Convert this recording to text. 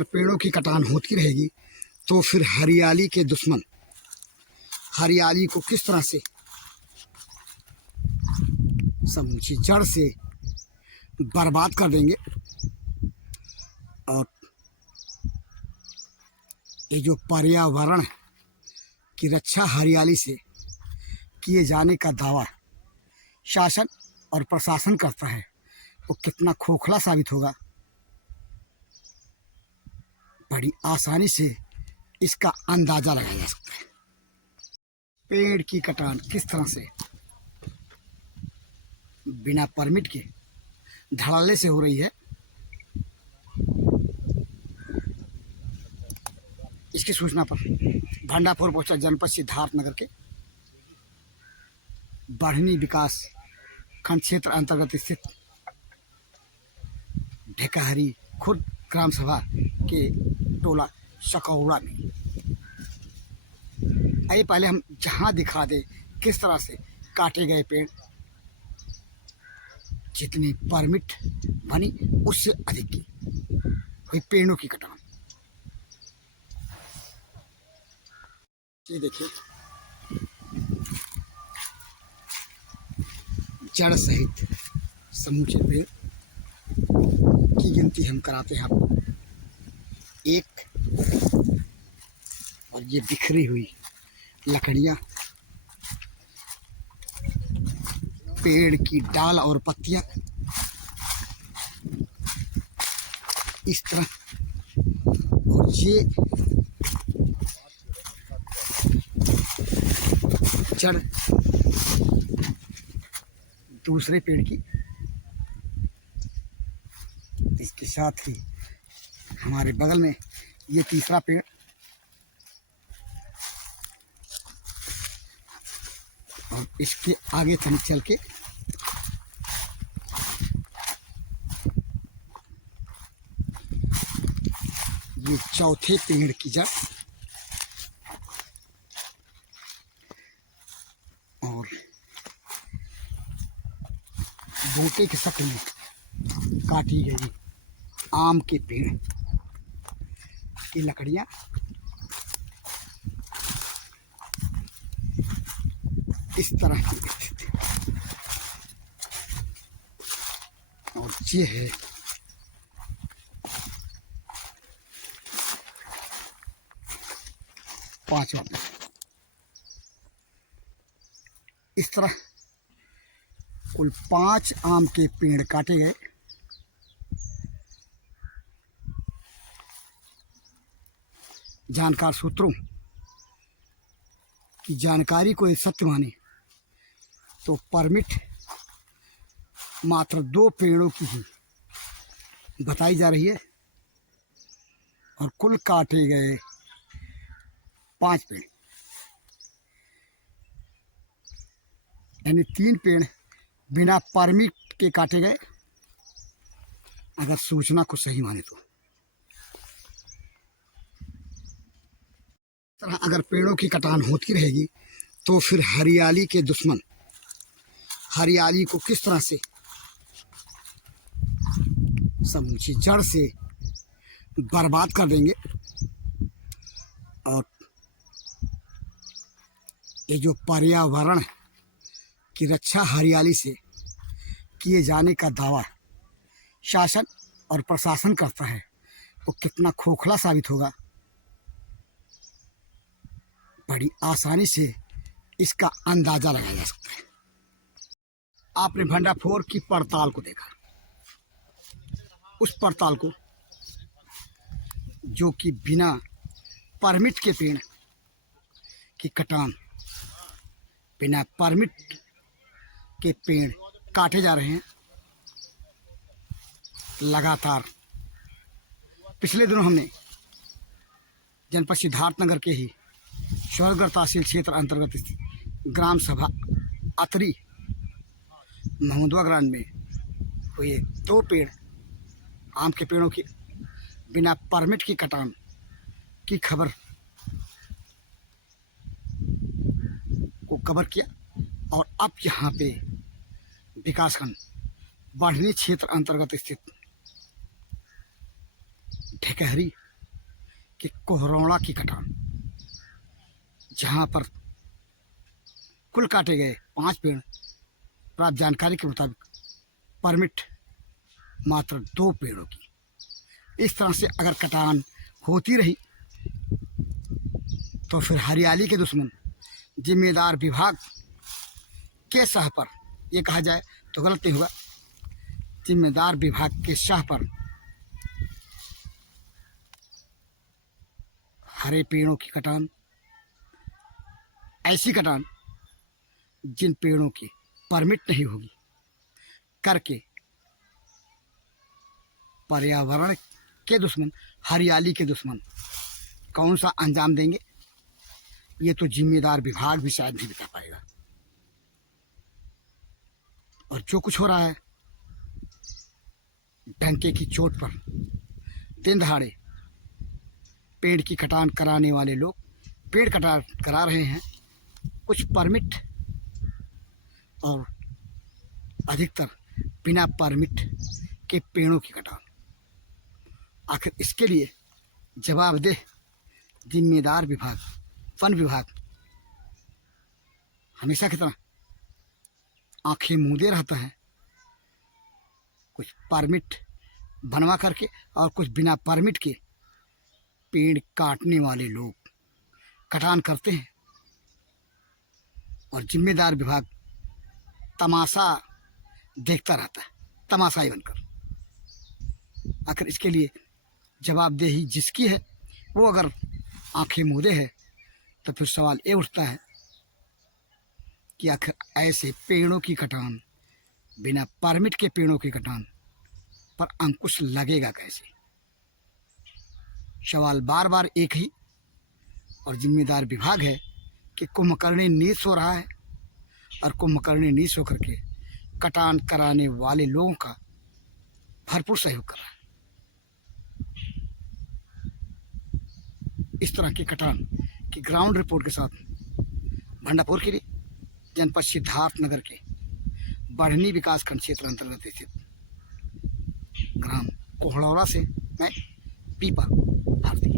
अगर पेड़ों की कटान होती रहेगी तो फिर हरियाली के दुश्मन हरियाली को किस तरह से समूची जड़ से बर्बाद कर देंगे। और ये जो पर्यावरण की रक्षा हरियाली से किए जाने का दावा शासन और प्रशासन करता है, वो कितना खोखला साबित होगा। बड़ी आसानी से इसका अंदाजा लगाया जा सकता है। पेड़ की कटान किस तरह से बिना परमिट के धड़ल्ले से हो रही है, इसकी सूचना पर भंडारपुर पोस्टर जनपद सिद्धार्थनगर के बढ़नी विकास खंड क्षेत्र अंतर्गत स्थित ढेकाहरी खुर्द ग्राम सभा के टोला सकौड़ा में आइए पहले हम जहां दिखा दें किस तरह से काटे गए पेड़ जितनी परमिट बनी उससे अधिक की हुई पेड़ों की कटान। ये देखिए जड़ सहित समूचे पेड़ की गिनती हम कराते हैं आपको। एक, और ये बिखरी हुई लकड़ियां, पेड़ की डाल और पत्तियां इस तरह, और ये जड़ दूसरे पेड़ की। इसके साथ ही हमारे बगल में ये तीसरा पेड़, और इसके आगे चल के ये चौथे पेड़ की जड़, और बूटे के शक्ल में काटी गई आम के पेड़ की लकड़ियां इस तरह की स्थिति। और ये है पांचवा पेड़। इस तरह कुल 5 आम के पेड़ काटे गए। जानकार सूत्रों की जानकारी को सत्य माने तो परमिट मात्र 2 पेड़ों की ही बताई जा रही है, और कुल काटे गए 5 पेड़, यानी 3 पेड़ बिना परमिट के काटे गए, अगर सूचना को सही माने तो। तरह अगर पेड़ों की कटान होती रहेगी तो फिर हरियाली के दुश्मन हरियाली को किस तरह से समूची जड़ से बर्बाद कर देंगे। और ये जो पर्यावरण की रक्षा हरियाली से किए जाने का दावा शासन और प्रशासन करता है, वो कितना खोखला साबित होगा। बड़ी आसानी से इसका अंदाजा लगाया जा सकता है। आपने भंडारपुर की पड़ताल को देखा, उस पड़ताल को जो कि बिना परमिट के पेड़ की कटान, बिना परमिट के पेड़ काटे जा रहे हैं लगातार। पिछले दिनों हमने जनपद सिद्धार्थनगर के ही स्वर्गढ़ तहसील क्षेत्र अंतर्गत स्थित ग्राम सभा अतरी महमूदवा ग्राम में हुए 2 पेड़ आम के पेड़ों की बिना परमिट की कटान की खबर को कवर किया। और अब यहाँ पे विकासखंड बढ़नी क्षेत्र अंतर्गत स्थित ढेकहरी कि कोहरौड़ा की कटान, जहां पर कुल काटे गए 5 पेड़, प्राप्त जानकारी के मुताबिक परमिट मात्र 2 पेड़ों की। इस तरह से अगर कटान होती रही तो फिर हरियाली के दुश्मन जिम्मेदार विभाग के शाह पर, ये कहा जाए तो गलत नहीं होगा, जिम्मेदार विभाग के शाह पर हरे पेड़ों की कटान, ऐसी कटान जिन पेड़ों की परमिट नहीं होगी, करके पर्यावरण के दुश्मन, हरियाली के दुश्मन कौन सा अंजाम देंगे, ये तो जिम्मेदार विभाग भी शायद नहीं बता पाएगा। और जो कुछ हो रहा है डंके की चोट पर, दिन दहाड़े पेड़ की कटान कराने वाले लोग पेड़ कटान करा रहे हैं, कुछ परमिट और अधिकतर बिना परमिट के पेड़ों की कटान। आखिर इसके लिए जवाबदेह जिम्मेदार विभाग, वन विभाग हमेशा की तरह आंखें मूंदे रहता है, कुछ परमिट बनवा करके और कुछ बिना परमिट के पेड़ काटने वाले लोग कटान करते हैं, और जिम्मेदार विभाग तमाशा देखता रहता है, तमाशाई बनकर। आखिर इसके लिए जवाबदेही जिसकी है वो अगर आंखें मूंदे है तो फिर सवाल ये उठता है कि आखिर ऐसे पेड़ों की कटान, बिना परमिट के पेड़ों की कटान पर अंकुश लगेगा कैसे। सवाल बार बार एक ही, और जिम्मेदार विभाग है कि कुंभकर्णी नीच हो रहा है, और कुंभकर्णी नीच होकर के कटान कराने वाले लोगों का भरपूर सहयोग कर रहा है। इस तरह की कटान की ग्राउंड रिपोर्ट के साथ भंडापुर के लिए जनपद सिद्धार्थनगर के बढ़नी विकासखंड क्षेत्र अंतर्गत स्थित ग्राम कोहरौड़ा से मैं पीपा भारती।